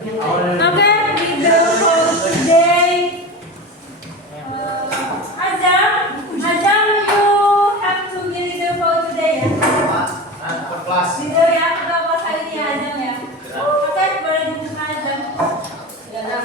Okay, we go for today. Adam, you have to be leader for today ya. Leader ya, berapa kali ini Adam ya? Oke, boleh dibuka Adam. Adam.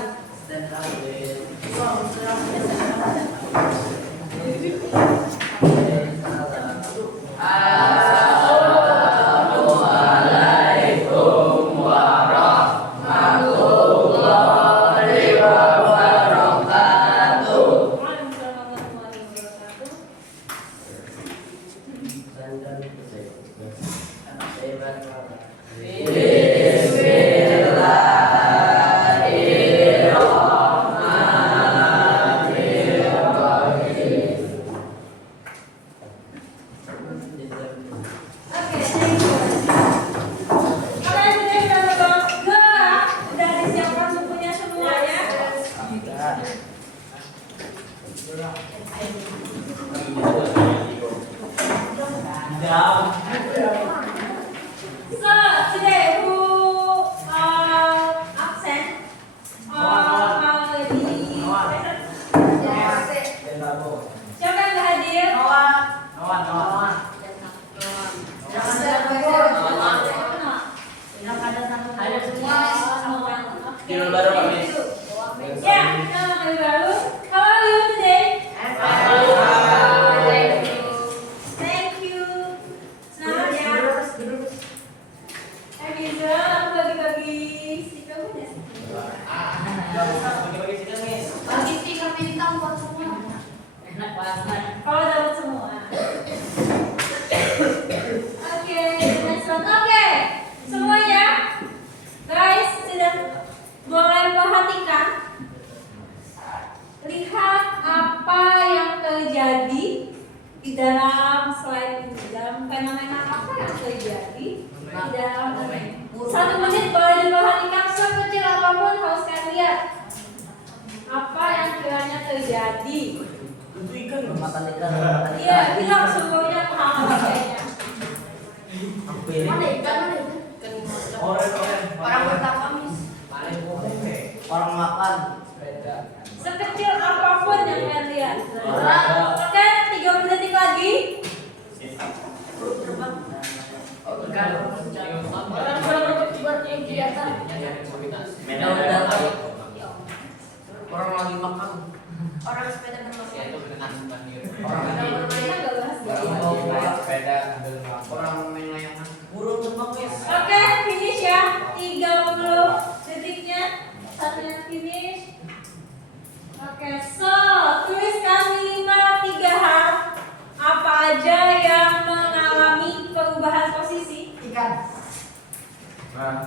Sekecil apapun yang kalian lihat. Oke, 3 detik lagi. Orang lagi makan. Orang sepeda bermotor. Sepeda orang main layangan. Burung terbang guys. Oke, finish ya. 30 detiknya. Satunya finish. Oke, so tuliskan minimal 3 hal apa aja yang mengalami perubahan posisi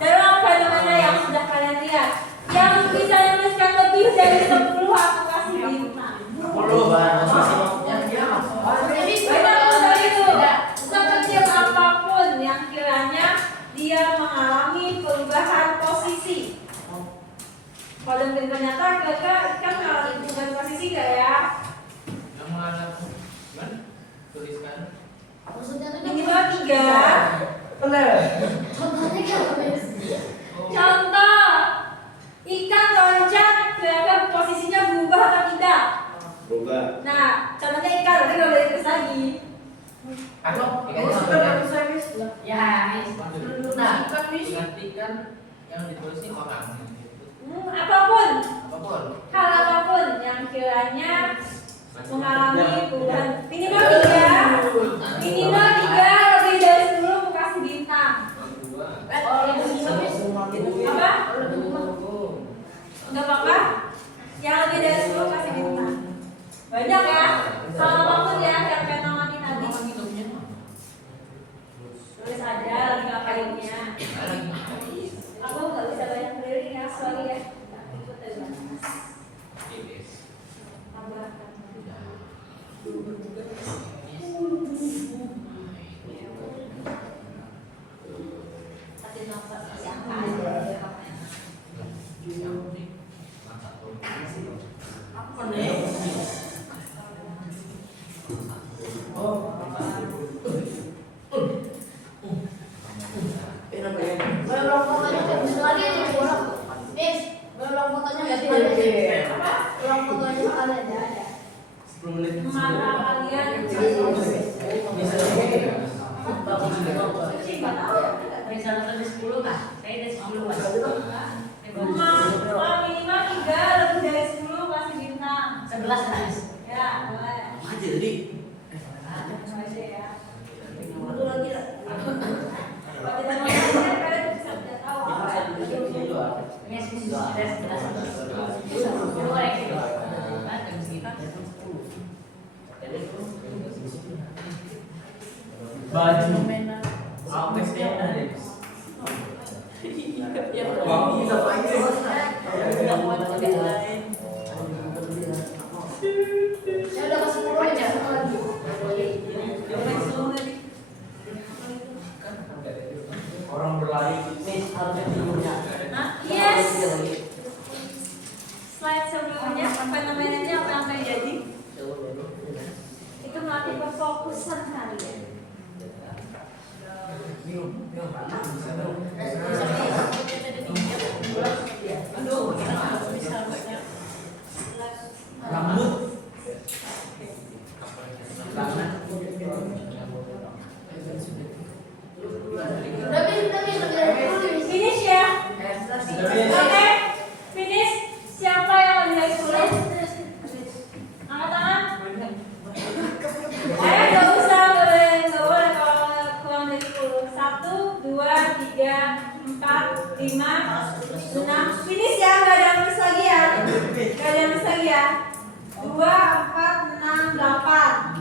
dalam fenomena yang sudah kalian lihat. Yang bisa menuliskan lebih dari 10 aku kasih bintang. Sekecil apapun yang kiranya dia mengalami perubahan posisi. Kalau ternyata kakak kan mengalami perubahan posisi gak ya? Yang mana? Gimana? Tuliskan. Minimal 3. Contohnya kayak Contoh, ikan loncat, kira-kira posisinya berubah atau tidak? Berubah. Nah, contohnya ikan, nanti kalau boleh terus lagi. Ikan yang ditulis ini orang. Apapun hal apapun yang kiranya mengalami perubahan minimal 3, lebih dari 10 aku kasih bintang. Apa? Enggak apa-apa. Yang lebih dari 10 kasih bintang. Banyak ya. Hal apapun ya yang fenomena tadi. Tulis aja lagi ngapainnya. Aku nggak bisa banyak berdiri ya, sorry ya. Ikut aja. Tambahkan. Kasih nomor siapa aja. Apa nih? fotonya nggak ada. Apa? Ulang fotonya ada. 10 menit. Mana kalian? Kucing nggak tahu ya. Misalnya tadi 10 kah? Saya dari 10 Mas. Minimal 3 lebih dari 10 kasih bintang. 11 Mas. Ya, boleh. Aja jadi. Sama aja ya. Betul lagi lah. Kalau tidak mau belajar, kalian bisa tidak tahu apa ya. Ini sih ada 11. Itu koreksi dong. Nah, jam sekitar jam 10. Jadi Baju. Apa sih yang ada? Bang, bisa pakai. Saya udah ke 10 aja. Orang berlari nih harusnya tidurnya. Yes. Slide sebelumnya, fenomenanya apa yang terjadi? Itu melatih kefokusan kalian. Rambut. Finish ya. Oke, finish. Siapa yang lebih dari 10? Angkat tangan. Ayo nggak usah, nggak boleh kalau kurang dari 10. 1, 2, 3, 4, 5, 6. Finish ya, nggak ada yang miss lagi ya. Nggak ada yang miss lagi ya. 2, 4, 6, 8.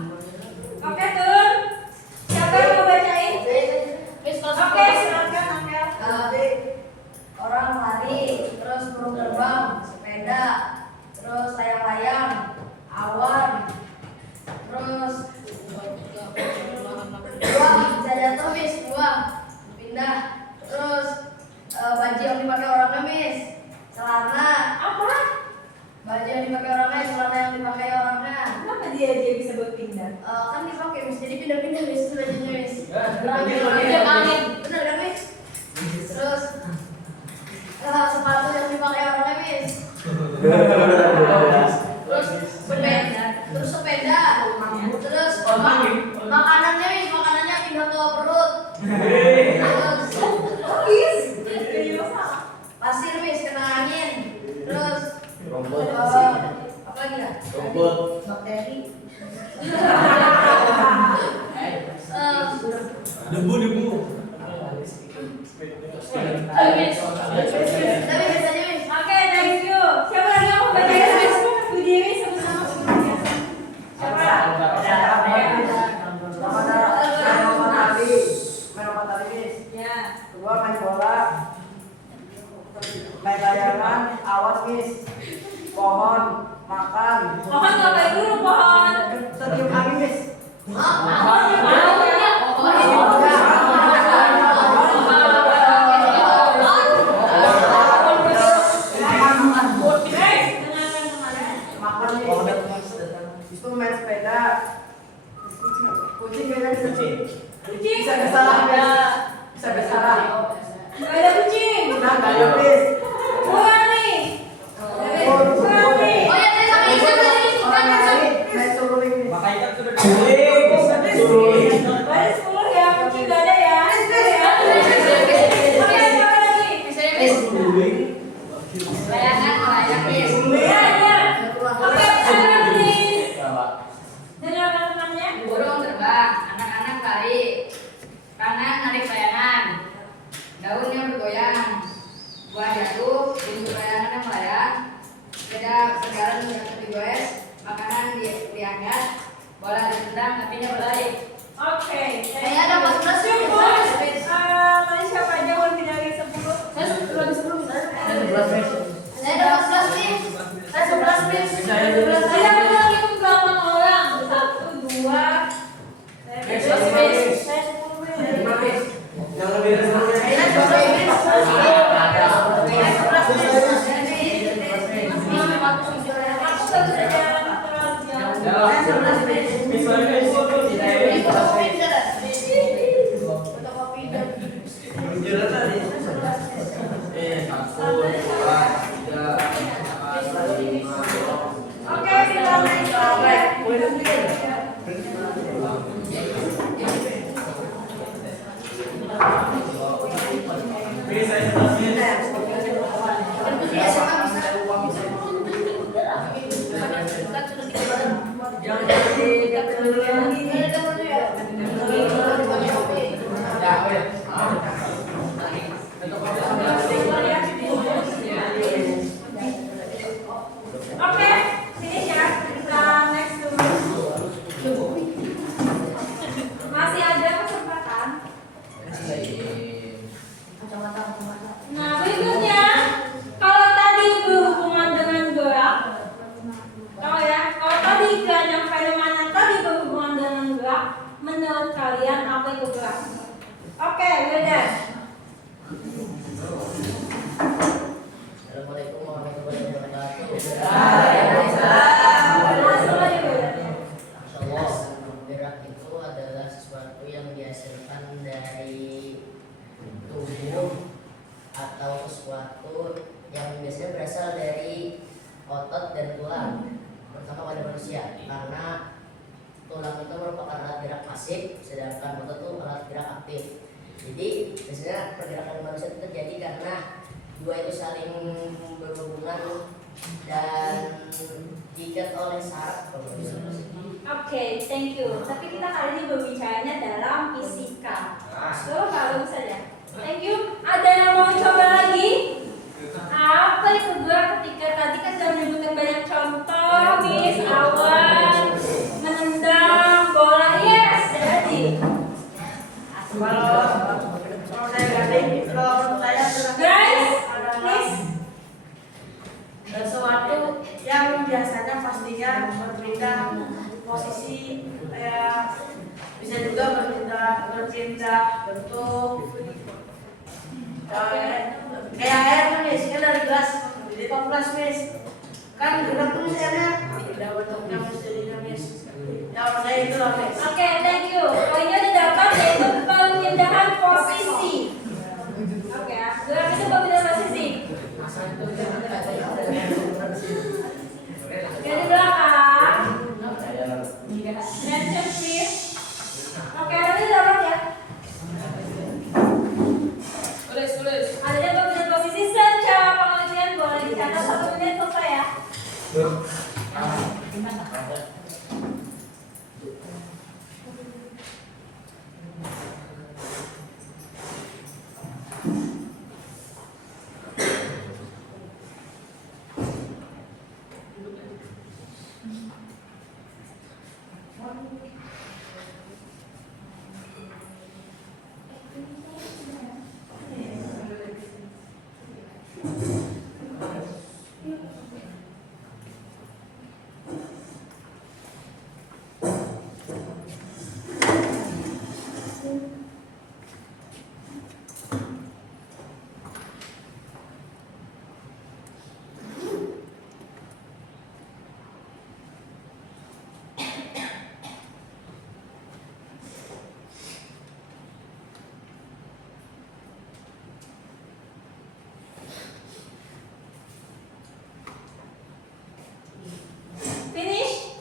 Oke turun. Siapa yang mau bacain? Oke, silakan Angel. Orang lari, terus burung terbang, sepeda, terus layang-layang, awan, terus buah bisa jatuh mis, buah pindah, terus baju yang dipakai orangnya mis, celana, Apa? baju yang dipakai orangnya, celana yang dipakai orangnya, Kenapa dia bisa berpindah? kan dipakai mis, jadi pindah-pindah mis, bajunya mis, Pindah angin, bener kan mis? Terus sepatu yang dipakai orangnya mis. Terus sepeda, terus makanannya mis, makanannya pindah ke perut. Terus pasir mis kena angin. Terus apa lagi ya? Bakteri. Debu. Tapi biasanya mis. Oke, thank you. Siapa lagi yang mau bacain? Bu Dewi sebut nama sebelumnya. Siapa? Ya. Kedua main bola, main layangan, awas mis, pohon, makan, Pohon ngapain dulu pohon? setiup angin mis. Makan mis. Itu main sepeda, kucing biasanya Kucing? bisa bersalah mis. Bisa bersalah. Gak ada kucing. Nah, kayu mis. Kurang nih. Kurang nih. Oh ya, saya sama Isa tadi Orang lari, main suruling mis. Makanya kan sudah Baris 10 ya, kucing gak ada ya. Oke, siapa lagi? layangan melayang mis. Ya, ya. Oke, siapa lagi? Dengarkan temannya. Burung terbang, anak-anak lari, tangan narik layangan, daunnya bergoyang, buah jatuh, pintu layangannya melayang, sepeda kesegaran jatuh digoes, makanan diangkat, bola ditendang, apinya berbalik. Oke. Kayaknya ada 14 ya, Cukup. Mas. Tadi siapa aja mau lebih dari 10? Saya lebih sebelum saya ada 14 nih. Saya 11 nih. Saya 11 Saya mau lagi ke 8 orang. 1, 2. Saya 10 menit. Yang lebih dari sebelumnya. Saya 12 nih. Aku tak bisa jalan terlalu jauh. Jalan tadi. satu, dua, yang biasanya berasal dari otot dan tulang, terutama pada manusia, karena tulang itu merupakan alat gerak pasif, sedangkan otot itu alat gerak aktif. Jadi biasanya pergerakan manusia itu terjadi karena dua itu saling berhubungan dan diikat oleh saraf. Oke, thank you. Tapi kita kali ini berbicaranya dalam fisika. So, kalau saja. Thank you. Ada yang mau coba lagi? Apa itu dua ketika tadi kan sudah menyebutkan banyak contoh, Miss awan, menendang bola. Yes, jadi. Kalau saya ganti, kalau saya Guys, please. sesuatu yang biasanya pastinya berpindah posisi, kayak bisa juga berpindah bentuk. Kayak air kan Miss, kan dari gelas jadi toples Miss, kan gerak tuh misalnya tidak bentuknya Miss jadinya Miss. Ya saya itu lah Miss. Oke, thank you. Poinnya didapat yaitu pemindahan posisi. Oke, gerak itu pemindahan posisi. Jadi belakang. Attention please. Oke, nanti dapat ya. Tulis. Adanya pemindahan posisi secara pengertian boleh dicatat 1 menit selesai ya. Finish?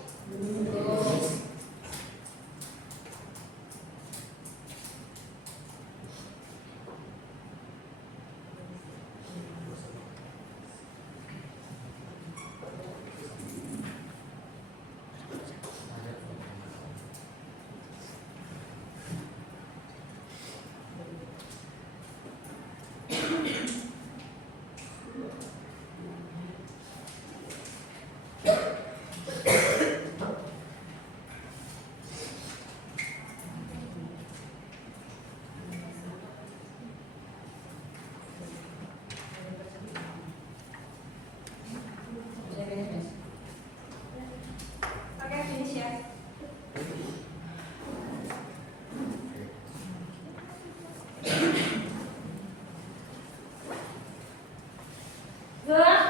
Oke, finish ya. Gerak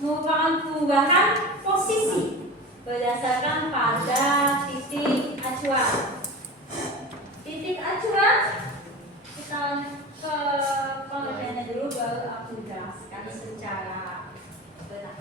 merupakan perubahan posisi berdasarkan pada titik acuan. Titik acuan kita ke pengertiannya dulu baru aku jelaskan secara benar.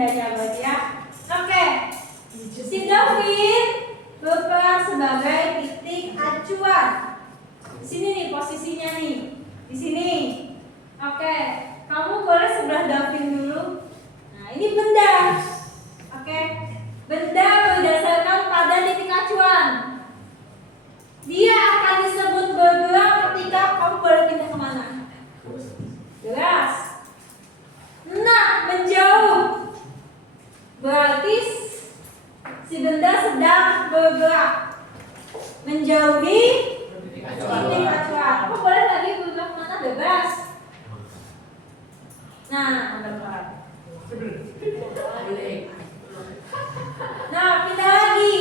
bundanya berarti ya. Oke. Si David berperan sebagai titik acuan. Di sini nih posisinya nih. Di sini. Oke. Kamu boleh sebelah David dulu. Nah, ini benda. Oke. Benda berdasarkan pada titik acuan. Dia akan disebut bergerak ketika kamu berpindah kemana. Jelas. Nah, menjauh. Berarti si benda sedang bergerak menjauhi titik acuan. Kamu boleh lagi bergerak kemana bebas. Nah, pindah lagi.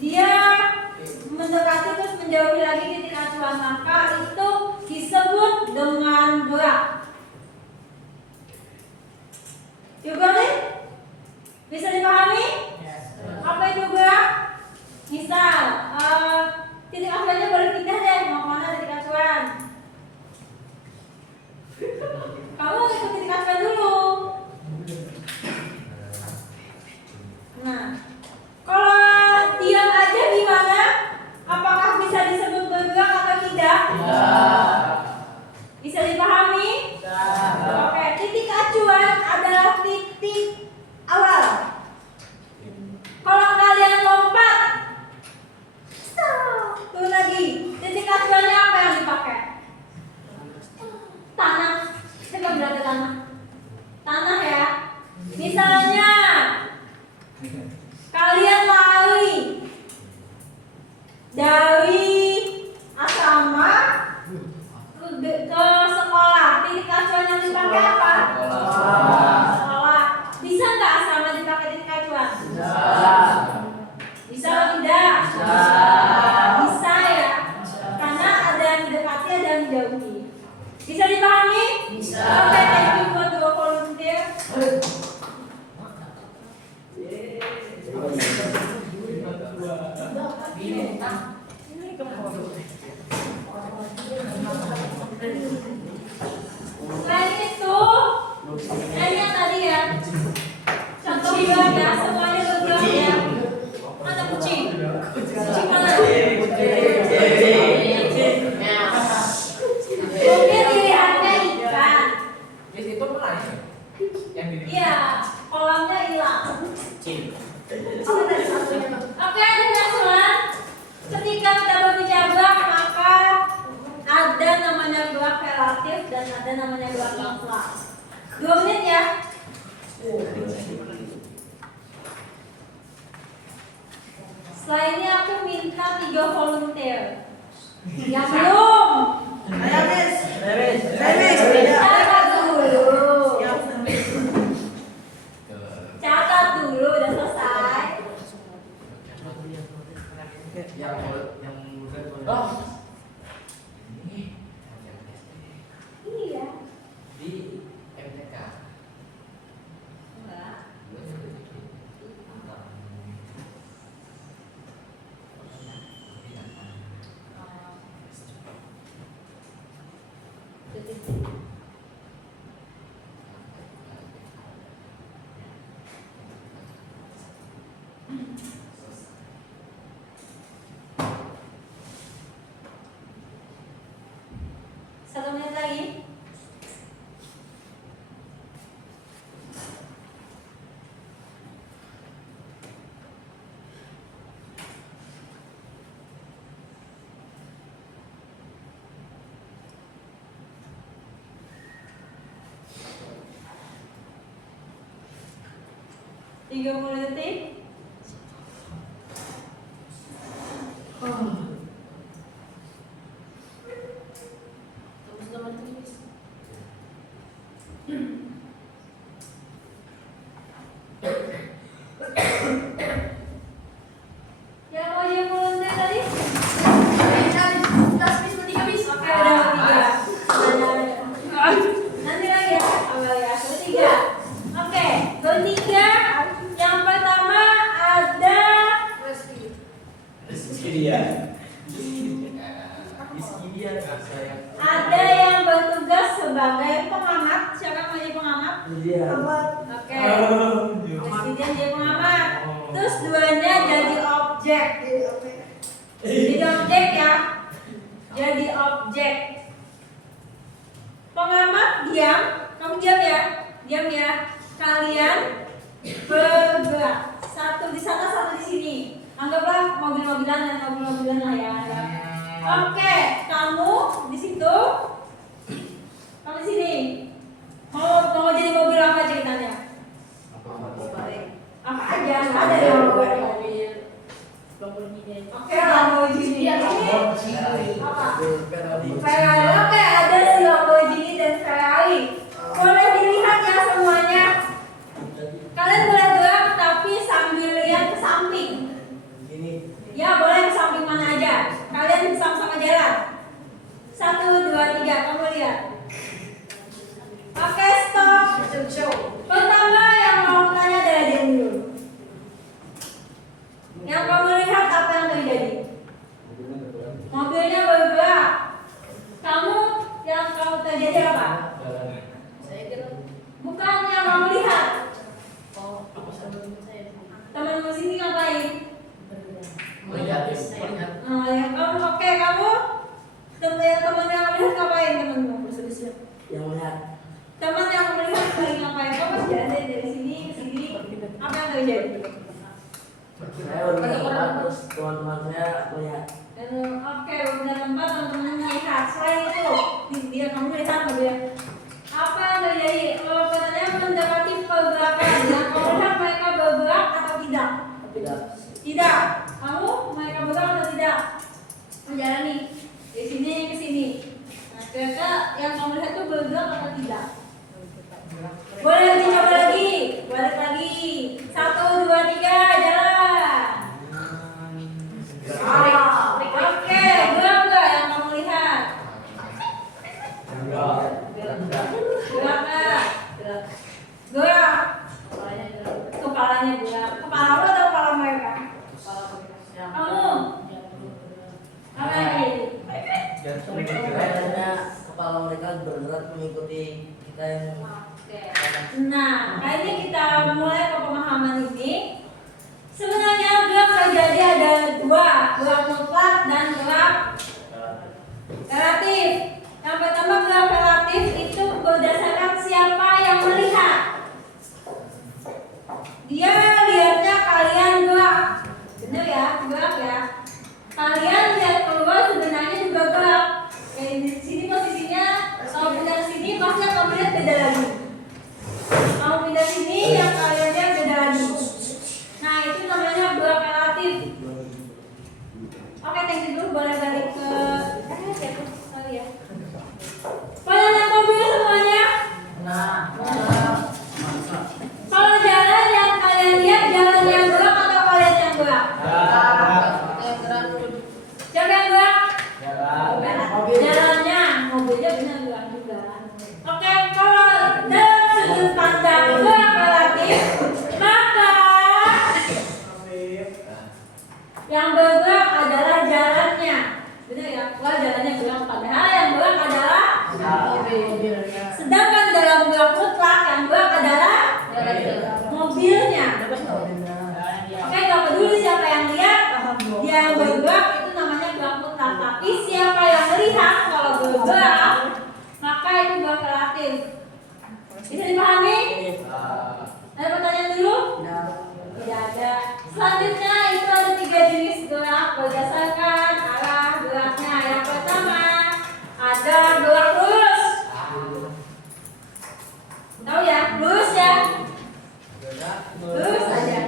Dia mendekati terus menjauhi lagi titik acuan, maka itu disebut dengan gerak. Juga nih? Bisa dipahami? Apa itu gerak? Misal, titik acuannya boleh pindah deh, mau kemana titik acuan? Kamu ikut titik acuan dulu. Nah, kalau diam aja gimana? Apakah bisa disebut bergerak atau tidak? Bisa dipahami? Oke, titik acuan adalah titik awal. Kalau kalian lompat, turun lagi. Titik acuannya apa yang dipakai? Tanah. Coba berarti tanah. Tanah ya. Misalnya kalian lari dari asrama ke sekolah, titik acuan yang dipakai apa? Sekolah. Bisa nggak asrama dipakai titik acuan? Bisa atau tidak? Bisa ya. Karena ada yang mendekati, ada yang menjauhi. Bisa dipahami? Bisa. Oke, thank you buat dua volunteer. Selain itu, yang tadi ya, contoh bilang ya, semuanya bergerak ya. Mana kucing? Kucing mana? Mungkin dilihatnya ikan. Itu pernah ya? Yang di Iya, kolamnya hilang. Oke, teman-teman. Ketika kita berbicara, maka ada namanya gerak relatif dan ada namanya gerak mutlak. 2 menit ya. Setelah ini aku minta 3 volunteer. Yang belum. Ayo, Miss. Catat dulu. Catat dulu, udah selesai. Iya. di MTK. Enggak. Satu menit lagi. Tiga 30 detik. Yang mau yang volunteer tadi? Oke, udah 3. Nanti lagi ya, Amalia. 3. Oke, 3. Yang pertama objek. Jadi objek ya. Jadi objek. Pengamat diam, kamu diam ya. Diam ya. Kalian bergerak. Satu di sana, satu di sini. Anggaplah mobil-mobilan dan mobil-mobilan lah ya. Oke, kamu di situ. Kamu di sini. Mau jadi mobil apa ceritanya? Apa aja? Ada yang mobil. Oke, Lamborghini. Ini apa? Ferrari. Oke, ada si Lamborghini dan Ferrari. Boleh dilihat ya semuanya. Kalian boleh gerak tapi sambil lihat ke samping. Ya, boleh ke samping mana aja. Kalian sama-sama jalan. 1, 2, 3, kamu lihat. Oke, stop. Pertama yang mau tanya adalah dia dulu. Yang kamu lihat apa yang terjadi? Mobilnya bergerak. Yang kamu terjadi apa? Bukan yang kamu lihat. Temanmu sini ngapain? Yang kamu oke, kamu teman yang melihat ngapain temanmu? Yang melihat. Teman yang melihat lagi ngapain? Kamu jalan dari sini ke sini. Apa yang terjadi? Saya bergerak terus teman-teman saya melihat. Oke, udah tempat teman-teman melihat. Selain itu, dia kamu lihat mobil. Apa yang terjadi? Katanya mendapati pergerakan. Yang kamu lihat mereka bergerak atau tidak? Tidak. Kamu mereka bergerak atau tidak? Menjalani dari sini ke sini. Nah, kira-kira yang kamu lihat itu bergerak atau tidak? Boleh dicoba lagi. Balik lagi. 1, 2, 3, jalan. Oke, gerak nggak yang kamu lihat? Gerak nggak? Gerak. Kepalanya gerak. Kepala lo atau kepala mereka? Kamu? Apa lagi? Kayaknya kepala mereka bergerak mengikuti kita yang. Nah, kayaknya kita mulai ke pemahaman ini. Sebenarnya gerak terjadi ada dua, gerak mutlak dan gerak relatif. Yang pertama gerak relatif itu berdasarkan siapa yang melihat. Dia lihatnya kalian gerak, benar ya, gerak ya. Kalian lihat keluar sebenarnya juga gerak. Kayak di sini posisinya, kalau pindah sini pasti kamu lihat beda lagi. Kalau pindah sini yang kalian lihat beda lagi. Nah, itu namanya gerak relatif. Oke, thank you dulu. Boleh balik ke siapa? Oh ya. Pada naik mobil semuanya? Kalau jalan yang kalian lihat jalan yang gerak atau kalian yang gerak? Siapa yang gerak? Jalannya, mobilnya benar gerak juga. Oke, kalau dalam sudut pandang gerak relatif, maka yang bergerak adalah jalannya. Benar ya? Wah, jalannya gerak, padahal yang gerak adalah sedangkan dalam gerak mutlak yang gerak adalah mobilnya. Oke, nggak peduli siapa yang lihat, yang bergerak itu namanya gerak mutlak. Tapi siapa yang melihat kalau bergerak, maka itu gerak relatif. Bisa dipahami? Ada pertanyaan dulu? Tidak ada. Selanjutnya itu ada 3 jenis gerak berdasarkan arah geraknya. Yang pertama ada gerak lurus. Tahu ya, lurus ya. Lurus saja.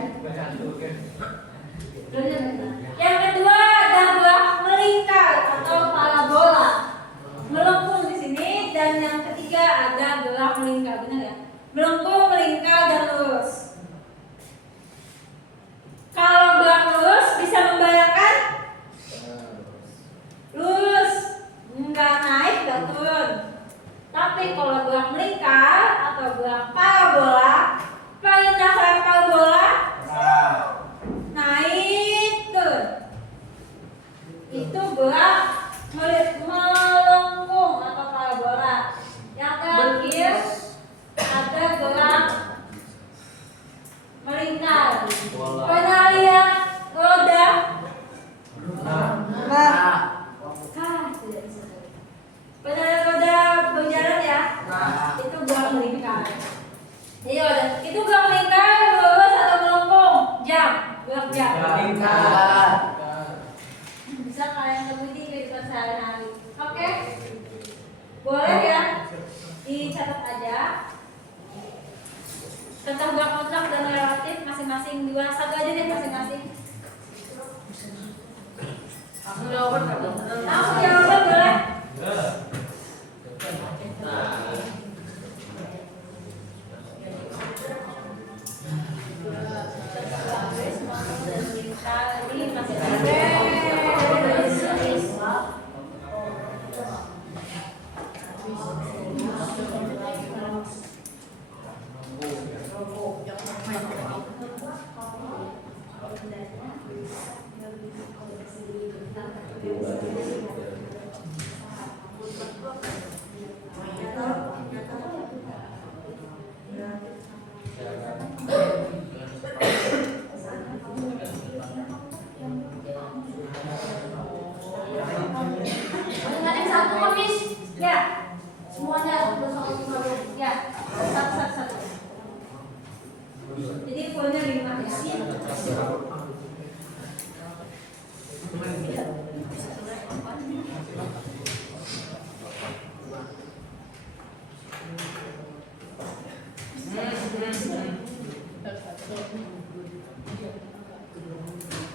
Yang kedua ada gerak melingkar atau parabola, melengkung di sini. Dan yang ketiga ada gerak melingkar, benar ya? Melengkung, melingkar, dan lurus. Kalau gerak lurus bisa membayangkan lurus, nggak naik, nggak turun. Tapi kalau gerak melingkar atau gerak parabola, perintah parabola naik turun. Itu gerak melengkung atau parabola. Yang terakhir ada gerak melingkar. Pernah lihat roda mutlak dan relatif masing-masing dua. Satu aja deh masing-masing. Langsung jawaban nggak? Langsung jawaban boleh. Tadi masih masing-masing satu habis. Ya. Semuanya bersama-sama. Ya. Satu. Jadi poinnya 5 ya.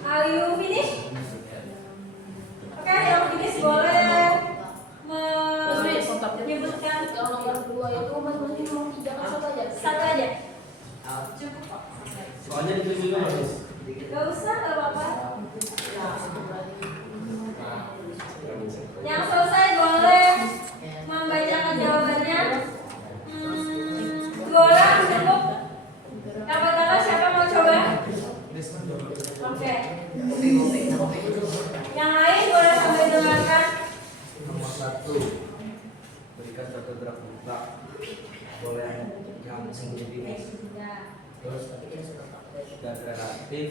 Are you finish? Oke, yang finish boleh menyebutkan Kalau nomor 2 itu masing-masing mau 3 kan satu aja. satu aja. Cukup kok. Soalnya itu juga harus. Gak usah, gak apa-apa. Yang selesai boleh membacakan jawabannya. Dua orang cukup. Yang pertama siapa mau coba? Oke. Yang lain boleh sambil dengarkan. Nomor 1, berikan satu gerak mutlak, boleh yang sejenis. Ya. Terus dan relatif,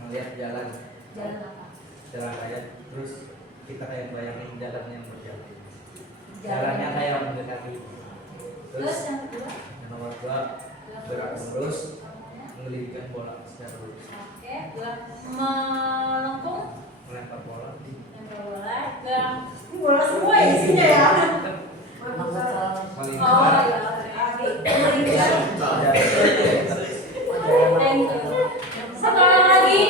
melihat jalan Jalan apa? jalan raya. Terus kita kayak bayangin jalan yang berjalan, Jalan. jalannya kayak mendekati. Terus yang kedua? yang nomor 2, gerak lurus, mengelirikan bola secara lurus, Oke. Melengkung. melempar bola. Yang boleh. Gerak. Bola semua isinya ya. Melintang. Oh ya. Thank you. Satu orang lagi.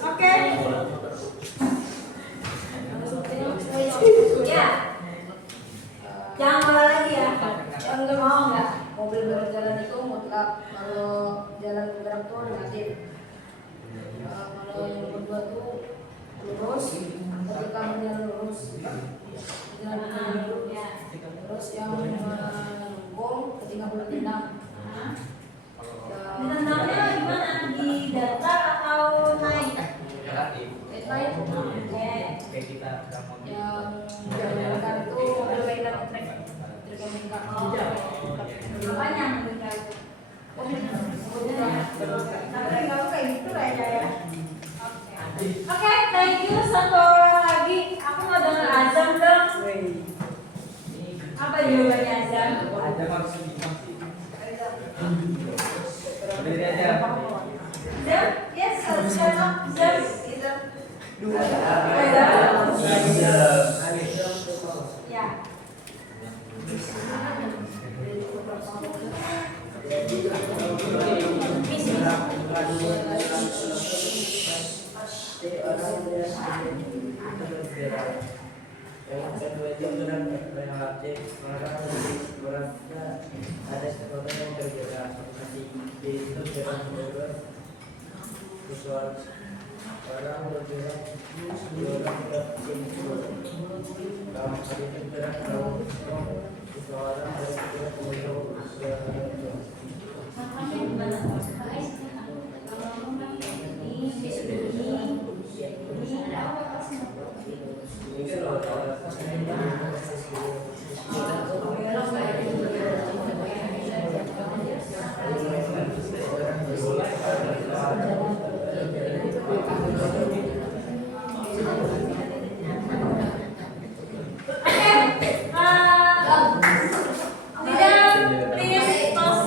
Oke. Ya. Jangan bola lagi ya. Enggak mau enggak? Mobil berjalan itu mutlak. Kalau jalan bergerak itu relatif. Kalau yang nomor 2 tuh lurus, ketika berjalan lurus. Jalan lurus. Ya. Terus yang melengkung ketika bertindak. Ditendangnya gimana? Di datar atau naik? Relatif. Naik. Oke. Kayak kita sedang mau Yang jalan itu mobil mainan trek. Trek yang meningkat. Apanya yang meninggal itu? Tapi nggak kayak gitu lah ya. Oke, thank you. Satu orang lagi. Aku mau dengar azan dong. Apa jawabannya azan? ada maksudnya. Berdiri aja. Zam? Yes, stand up. Zam. Ya. Yang kedua itu gerak relatif, maka beratnya ada sesuatu yang bergerak seperti itu gerak bergerak visual orang bergerak orang bergerak kalau hari itu gerak kalau orang bergerak Please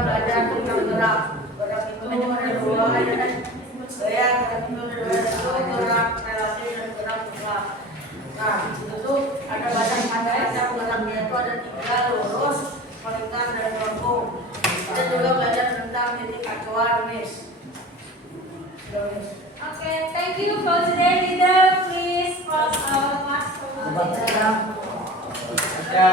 belajar tentang gerak. Gerak itu ada dua ya kan. Gerak itu ada dua, itu gerak relatif dan gerak mutlak. Nah, itu tuh ada badan-badannya, geraknya itu ada 3, lurus, melingkar dan melengkung. Kita juga belajar tentang titik acuan, Miss. Okay, thank you for today, leader. Please close our class. Ya.